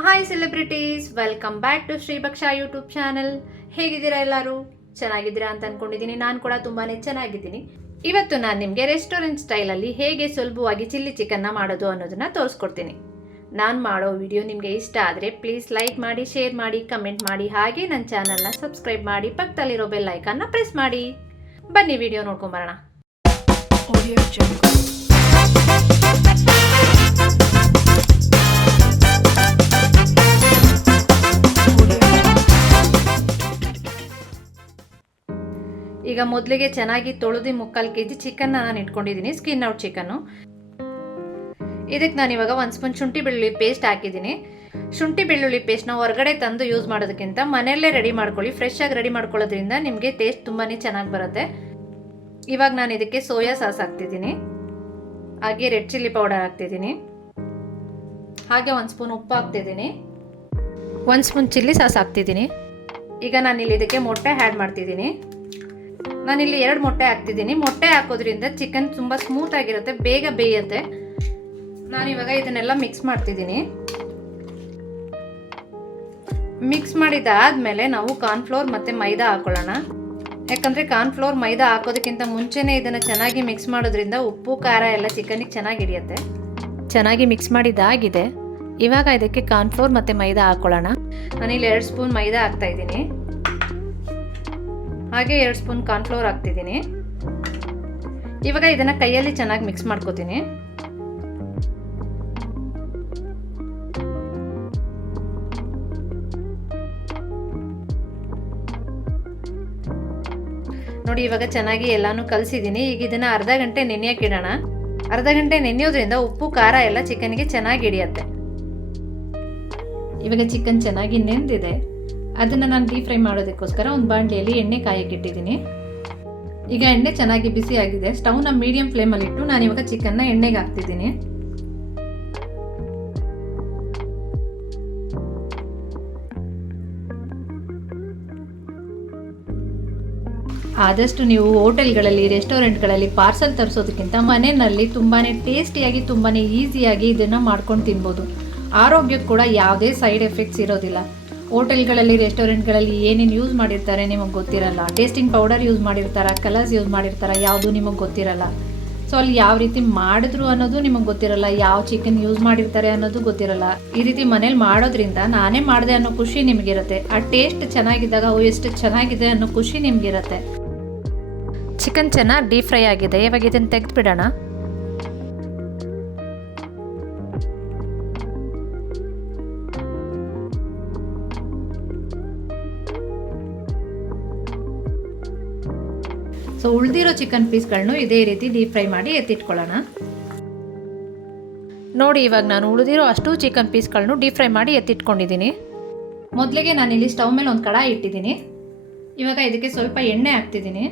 Hi celebrities welcome back to Shribhaksha YouTube channel ಹೇಗಿದ್ದೀರಾ ಎಲ್ಲರೂ? ಚೆನ್ನಾಗಿದ್ದೀರಾ ಅಂತ ಅನ್ಕೊಂಡಿದ್ದೀನಿ. ನಾನು ಕೂಡ ತುಂಬಾನೇ ಚೆನ್ನಾಗಿದ್ದೀನಿ. ಇವತ್ತು ನಾನು ನಿಮಗೆ ರೆಸ್ಟೋರೆಂಟ್ ಸ್ಟೈಲಲ್ಲಿ ಹೇಗೆ ಸುಲಭವಾಗಿ ಚಿಲ್ಲಿ ಚಿಕನ್ನ ಮಾಡೋದು ಅನ್ನೋದನ್ನ ತೋರಿಸ್ಕೊಡ್ತೀನಿ. ನಾನು ಮಾಡೋ ವಿಡಿಯೋ ನಿಮಗೆ ಇಷ್ಟ ಆದರೆ ಪ್ಲೀಸ್ ಲೈಕ್ ಮಾಡಿ ಶೇರ್ ಮಾಡಿ ಕಮೆಂಟ್ ಮಾಡಿ. ಹಾಗೆ ನನ್ನ ಚಾನಲ್ನ ಸಬ್ಸ್ಕ್ರೈಬ್ ಮಾಡಿ, ಪಕ್ಕದಲ್ಲಿರೋ ಬೆಲ್ ಐಕನ್ನ ಪ್ರೆಸ್ ಮಾಡಿ. ಬನ್ನಿ ವಿಡಿಯೋ ನೋಡ್ಕೊಂಬರೋಣ ಈಗ ಮೊದಲಿಗೆ ಚೆನ್ನಾಗಿ ತೊಳೆದು ಮುಕ್ಕಾಲು ಕೆ ಜಿ ಚಿಕನ್ನ ನಾನು ಇಟ್ಕೊಂಡಿದ್ದೀನಿ ಸ್ಕಿನ್ ಔಟ್ ಚಿಕನ್ನು ಇದಕ್ಕೆ ನಾನು ಇವಾಗ ಒಂದು ಸ್ಪೂನ್ ಶುಂಠಿ ಬೆಳ್ಳುಳ್ಳಿ ಪೇಸ್ಟ್ ಹಾಕಿದ್ದೀನಿ ಶುಂಠಿ ಬೆಳ್ಳುಳ್ಳಿ ಪೇಸ್ಟ್ನ ಹೊರಗಡೆ ತಂದು ಯೂಸ್ ಮಾಡೋದಕ್ಕಿಂತ ಮನೆಯಲ್ಲೇ ರೆಡಿ ಮಾಡ್ಕೊಳ್ಳಿ. ಫ್ರೆಶ್ ಆಗಿ ರೆಡಿ ಮಾಡ್ಕೊಳ್ಳೋದ್ರಿಂದ ನಿಮಗೆ ಟೇಸ್ಟ್ ತುಂಬಾ ಚೆನ್ನಾಗಿ ಬರುತ್ತೆ. ಇವಾಗ ನಾನು ಇದಕ್ಕೆ ಸೋಯಾ ಸಾಸ್ ಹಾಕ್ತಿದ್ದೀನಿ ಹಾಗೆ ರೆಡ್ ಚಿಲ್ಲಿ ಪೌಡರ್ ಹಾಕ್ತಿದ್ದೀನಿ ಹಾಗೆ ಒಂದು ಸ್ಪೂನ್ ಉಪ್ಪು ಹಾಕ್ತಿದ್ದೀನಿ ಒಂದು ಸ್ಪೂನ್ ಚಿಲ್ಲಿ ಸಾಸ್ ಹಾಕ್ತಿದ್ದೀನಿ ಈಗ ನಾನು ಇಲ್ಲಿ ಇದಕ್ಕೆ ಮೊಟ್ಟೆ ಆ್ಯಡ್ ಮಾಡ್ತಿದ್ದೀನಿ ನಾನಿಲ್ಲಿ ಎರಡು ಮೊಟ್ಟೆ ಹಾಕ್ತಿದ್ದೀನಿ. ಮೊಟ್ಟೆ ಹಾಕೋದ್ರಿಂದ ಚಿಕನ್ ತುಂಬ ಸ್ಮೂತ್ ಆಗಿರುತ್ತೆ, ಬೇಗ ಬೇಯುತ್ತೆ. ನಾನಿವಾಗ ಇದನ್ನೆಲ್ಲ ಮಿಕ್ಸ್ ಮಾಡ್ತಿದ್ದೀನಿ. ಮಿಕ್ಸ್ ಮಾಡಿದಾದ್ಮೇಲೆ ನಾವು ಕಾರ್ನ್ಫ್ಲೋರ್ ಮತ್ತು ಮೈದಾ ಹಾಕೊಳ್ಳೋಣ. ಯಾಕಂದರೆ ಕಾರ್ನ್ಫ್ಲೋರ್ ಮೈದಾ ಹಾಕೋದಕ್ಕಿಂತ ಮುಂಚೆನೇ ಇದನ್ನು ಚೆನ್ನಾಗಿ ಮಿಕ್ಸ್ ಮಾಡೋದ್ರಿಂದ ಉಪ್ಪು, ಖಾರ ಎಲ್ಲ ಚಿಕನಿಗೆ ಚೆನ್ನಾಗಿ ಹಿಡಿಯುತ್ತೆ. ಚೆನ್ನಾಗಿ ಮಿಕ್ಸ್ ಮಾಡಿದ್ದಾಗಿದೆ ಇವಾಗ ಇದಕ್ಕೆ ಕಾರ್ನ್ಫ್ಲೋರ್ ಮತ್ತು ಮೈದಾ ಹಾಕೊಳ್ಳೋಣ. ನಾನಿಲ್ಲಿ ಎರಡು ಸ್ಪೂನ್ ಮೈದಾ ಹಾಕ್ತಾ ಇದ್ದೀನಿ. ಹಾಗೆ ಎರಡು ಸ್ಪೂನ್ ಕಾರ್ನ್ಫ್ಲೋರ್ ಹಾಕ್ತಿದ್ದೀನಿ. ಇವಾಗ ಇದನ್ನು ಕೈಯಲ್ಲಿ ಚೆನ್ನಾಗಿ ಮಿಕ್ಸ್ ಮಾಡ್ಕೋತೀನಿ. ನೋಡಿ, ಇವಾಗ ಚೆನ್ನಾಗಿ ಎಲ್ಲಾನು ಕಲಸಿದ್ದೀನಿ ಈಗ ಇದನ್ನು ಅರ್ಧ ಗಂಟೆ ನೆನೆಯಕ್ಕೆ ಇಡೋಣ. ಅರ್ಧ ಗಂಟೆ ನೆನೆಯೋದ್ರಿಂದ ಉಪ್ಪು, ಖಾರ ಎಲ್ಲ ಚಿಕನ್ಗೆ ಚೆನ್ನಾಗಿ ಹಿಡಿಯತ್ತೆ. ಇವಾಗ ಚಿಕನ್ ಚೆನ್ನಾಗಿ ನೆಂದಿದೆ. ಅದನ್ನು ನಾನು ಡೀಪ್ ಫ್ರೈ ಮಾಡೋದಕ್ಕೋಸ್ಕರ ಒಂದು ಬಾಣಲಿಯಲ್ಲಿ ಎಣ್ಣೆ ಕಾಯಕ್ಕಿಟ್ಟಿದ್ದೀನಿ ಈಗ ಎಣ್ಣೆ ಚೆನ್ನಾಗಿ ಬಿಸಿ ಆಗಿದೆ. ಸ್ಟವ್ನ ಮೀಡಿಯಂ ಫ್ಲೇಮಲ್ಲಿ ಇಟ್ಟು ನಾನು ಇವಾಗ ಚಿಕನ್ನ ಎಣ್ಣೆಗೆ ಹಾಕ್ತಿದ್ದೀನಿ. ಆದಷ್ಟು ನೀವು ಹೋಟೆಲ್ಗಳಲ್ಲಿ ರೆಸ್ಟೋರೆಂಟ್ಗಳಲ್ಲಿ ಪಾರ್ಸಲ್ ತರಿಸೋದಕ್ಕಿಂತ ಮನೆಯಲ್ಲಿ ತುಂಬಾ ಟೇಸ್ಟಿಯಾಗಿ ತುಂಬಾ ಈಸಿಯಾಗಿ ಇದನ್ನು ಮಾಡ್ಕೊಂಡು ತಿನ್ಬೋದು. ಆರೋಗ್ಯಕ್ಕೆ ಕೂಡ ಯಾವುದೇ ಸೈಡ್ ಎಫೆಕ್ಟ್ಸ್ ಇರೋದಿಲ್ಲ. ಹೋಟೆಲ್ಗಳಲ್ಲಿ, ರೆಸ್ಟೋರೆಂಟ್ಗಳಲ್ಲಿ ಏನೇನು ಯೂಸ್ ಮಾಡಿರ್ತಾರೆ ನಿಮಗೆ ಗೊತ್ತಿರಲ್ಲ. ಟೇಸ್ಟಿಂಗ್ ಪೌಡರ್ ಯೂಸ್ ಮಾಡಿರ್ತಾರೆ ಕಲರ್ಸ್ ಯೂಸ್ ಮಾಡಿರ್ತಾರೆ, ಯಾವುದು ನಿಮಗೆ ಗೊತ್ತಿರಲ್ಲ. ಸೊ ಅಲ್ಲಿ ಯಾವ ರೀತಿ ಮಾಡಿದ್ರು ಅನ್ನೋದು ನಿಮಗೆ ಗೊತ್ತಿರಲ್ಲ, ಯಾವ ಚಿಕನ್ ಯೂಸ್ ಮಾಡಿರ್ತಾರೆ ಅನ್ನೋದು ಗೊತ್ತಿರಲ್ಲ. ಈ ರೀತಿ ಮನೇಲಿ ಮಾಡೋದ್ರಿಂದ ನಾನೇ ಮಾಡಿದೆ ಅನ್ನೋ ಖುಷಿ ನಿಮಗಿರುತ್ತೆ. ಆ ಟೇಸ್ಟ್ ಚೆನ್ನಾಗಿದ್ದಾಗ ಅವು ಎಷ್ಟು ಚೆನ್ನಾಗಿದೆ ಅನ್ನೋ ಖುಷಿ ನಿಮಗಿರುತ್ತೆ. ಚಿಕನ್ ಚೆನ್ನಾಗಿ ಡೀಪ್ ಫ್ರೈ ಆಗಿದೆ. ಇವಾಗ ಇದನ್ನು ತೆಗೆದುಬಿಡೋಣ. ಸೊ ಉಳಿದಿರೋ ಚಿಕನ್ ಪೀಸ್ಗಳನ್ನು ಇದೇ ರೀತಿ ಡೀಪ್ ಫ್ರೈ ಮಾಡಿ ಎತ್ತಿಟ್ಕೊಳ್ಳೋಣ. ನೋಡಿ, ಇವಾಗ ನಾನು ಉಳಿದಿರೋ ಅಷ್ಟು ಚಿಕನ್ ಪೀಸ್ಗಳನ್ನು ಡೀಪ್ ಫ್ರೈ ಮಾಡಿ ಎತ್ತಿಟ್ಕೊಂಡಿದ್ದೀನಿ. ಮೊದಲಿಗೆ ನಾನಿಲ್ಲಿ ಸ್ಟವ್ ಮೇಲೆ ಒಂದು ಕಡಾಯಿ ಇಟ್ಟಿದ್ದೀನಿ. ಇವಾಗ ಇದಕ್ಕೆ ಸ್ವಲ್ಪ ಎಣ್ಣೆ ಹಾಕ್ತಿದ್ದೀನಿ.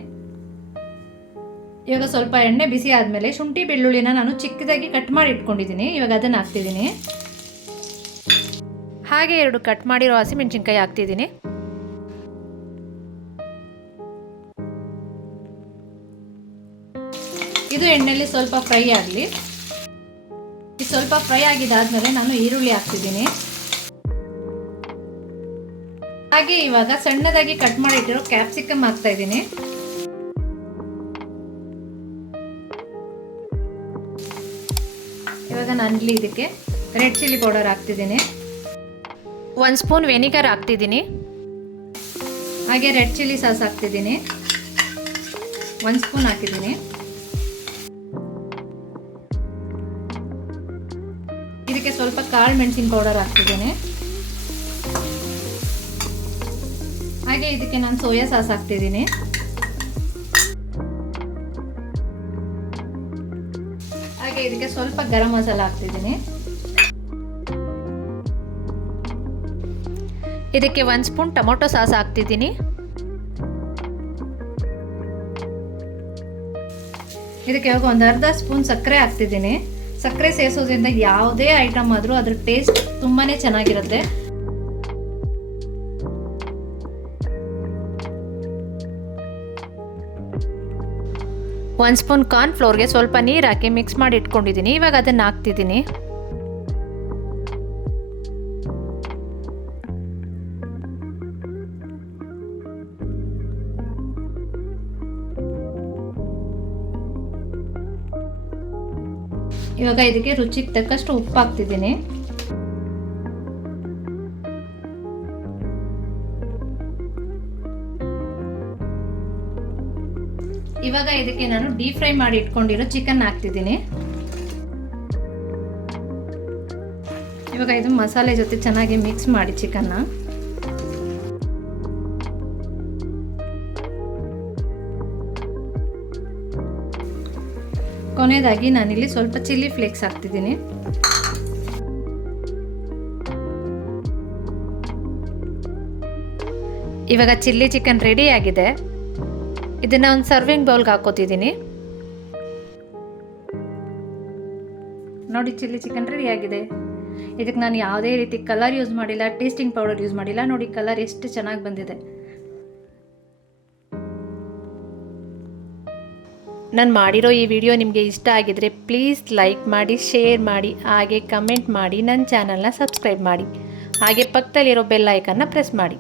ಇವಾಗ ಸ್ವಲ್ಪ ಎಣ್ಣೆ ಬಿಸಿ ಆದಮೇಲೆ ಶುಂಠಿ ಬೆಳ್ಳುಳ್ಳಿನ ನಾನು ಚಿಕ್ಕದಾಗಿ ಕಟ್ ಮಾಡಿ ಇಟ್ಕೊಂಡಿದ್ದೀನಿ. ಇವಾಗ ಅದನ್ನು ಹಾಕ್ತಿದ್ದೀನಿ. ಹಾಗೆ ಎರಡು ಕಟ್ ಮಾಡಿರೋ ಹಸಿಮೆಣಸಿನ್ಕಾಯಿ ಹಾಕ್ತಿದ್ದೀನಿ. ಇದು ಎಣ್ಣೆಯಲ್ಲಿ ಸ್ವಲ್ಪ ಫ್ರೈ ಆಗಲಿ. ಇದು ಸ್ವಲ್ಪ ಫ್ರೈ ಆಗಿದಾದ್ಮೇಲೆ ನಾನು ಈರುಳ್ಳಿ ಹಾಕ್ತಿದ್ದೀನಿ. ಹಾಗೆ ಇವಾಗ ಸಣ್ಣದಾಗಿ ಕಟ್ ಮಾಡಿಟ್ಟಿರೋ ಕ್ಯಾಪ್ಸಿಕಮ್ ಹಾಕ್ತಾ ಇದ್ದೀನಿ ಇವಾಗ ನಾನಿಲ್ಲಿ ಇದಕ್ಕೆ ರೆಡ್ ಚಿಲ್ಲಿ ಪೌಡರ್ ಹಾಕ್ತಿದ್ದೀನಿ. ಒಂದು ಸ್ಪೂನ್ ವೆನಿಗರ್ ಹಾಕ್ತಿದ್ದೀನಿ. ಹಾಗೆ ರೆಡ್ ಚಿಲ್ಲಿ ಸಾಸ್ ಹಾಕ್ತಿದ್ದೀನಿ. ಒಂದು ಸ್ಪೂನ್ ಹಾಕಿದ್ದೀನಿ. ಇದಕ್ಕೆ ಸ್ವಲ್ಪ ಕಾಳು ಮೆಣಸಿನ ಪೌಡರ್ ಹಾಕ್ತಿದ್ದೇನೆ. ಹಾಗೆ ಇದಕ್ಕೆ ನಾನು ಸೋಯಾ ಸಾಸ್ ಹಾಕ್ತಿದ್ದೀನಿ. ಹಾಗೆ ಇದಕ್ಕೆ ಸ್ವಲ್ಪ ಗರಂ ಮಸಾಲ ಹಾಕ್ತಿದ್ದೀನಿ. ಇದಕ್ಕೆ ಒಂದು ಸ್ಪೂನ್ ಟೊಮೊಟೊ ಸಾಸ್ ಹಾಕ್ತಿದ್ದೀನಿ. ಇದಕ್ಕೆ ಒಂದು ಅರ್ಧ ಸ್ಪೂನ್ ಸಕ್ಕರೆ ಹಾಕ್ತಿದ್ದೀನಿ. ಸಕ್ಕರೆ ಸೇರಿಸೋದ್ರಿಂದ ಯಾವುದೇ ಐಟಮ್ ಆದರೂ ಅದ್ರ ಟೇಸ್ಟ್ ತುಂಬಾ ಚೆನ್ನಾಗಿರುತ್ತೆ. ಒಂದು ಸ್ಪೂನ್ ಕಾರ್ನ್ ಫ್ಲೋರ್ಗೆ ಸ್ವಲ್ಪ ನೀರು ಹಾಕಿ ಮಿಕ್ಸ್ ಮಾಡಿ ಇಟ್ಕೊಂಡಿದ್ದೀನಿ. ಇವಾಗ ಅದನ್ನು ಹಾಕ್ತಿದ್ದೀನಿ. ಇವಾಗ ಇದಕ್ಕೆ ರುಚಿಗೆ ತಕ್ಕಷ್ಟು ಉಪ್ಪು ಹಾಕ್ತಿದ್ದೀನಿ. ಇವಾಗ ಇದಕ್ಕೆ ನಾನು ಡೀಪ್ ಫ್ರೈ ಮಾಡಿ ಇಟ್ಕೊಂಡಿರೋ ಚಿಕನ್ ಹಾಕ್ತಿದ್ದೀನಿ. ಇವಾಗ ಇದು ಮಸಾಲೆ ಜೊತೆ ಚೆನ್ನಾಗಿ ಮಿಕ್ಸ್ ಮಾಡಿ ಚಿಕನ್ನ ಕೊನೆಯದಾಗಿ ನಾನಿಲ್ಲಿ ಸ್ವಲ್ಪ ಚಿಲ್ಲಿ ಫ್ಲೇಕ್ಸ್ ಹಾಕ್ತಿದ್ದೀನಿ. ಇವಾಗ ಚಿಲ್ಲಿ ಚಿಕನ್ ರೆಡಿ ಆಗಿದೆ. ಇದನ್ನ ಒಂದು ಸರ್ವಿಂಗ್ ಬೌಲ್ಗೆ ಹಾಕೋತಿದ್ದೀನಿ ನೋಡಿ ಚಿಲ್ಲಿ ಚಿಕನ್ ರೆಡಿ ಆಗಿದೆ. ಇದಕ್ಕೆ ನಾನು ಯಾವುದೇ ರೀತಿ ಕಲರ್ ಯೂಸ್ ಮಾಡಿಲ್ಲ, ಟೇಸ್ಟಿಂಗ್ ಪೌಡರ್ ಯೂಸ್ ಮಾಡಿಲ್ಲ. ನೋಡಿ ಕಲರ್ ಎಷ್ಟು ಚೆನ್ನಾಗಿ ಬಂದಿದೆ. ನಾನು ಮಾಡಿರೋ ಈ ವಿಡಿಯೋ ನಿಮಗೆ ಇಷ್ಟ ಆಗಿದರೆ ಪ್ಲೀಸ್ ಲೈಕ್ ಮಾಡಿ, ಶೇರ್ ಮಾಡಿ, ಹಾಗೆ ಕಮೆಂಟ್ ಮಾಡಿ ನನ್ನ ಚಾನಲ್ನ ಸಬ್ಸ್ಕ್ರೈಬ್ ಮಾಡಿ. ಹಾಗೆ ಪಕ್ಕದಲ್ಲಿರೋ ಬೆಲ್ ಐಕನ್ನ ಪ್ರೆಸ್ ಮಾಡಿ.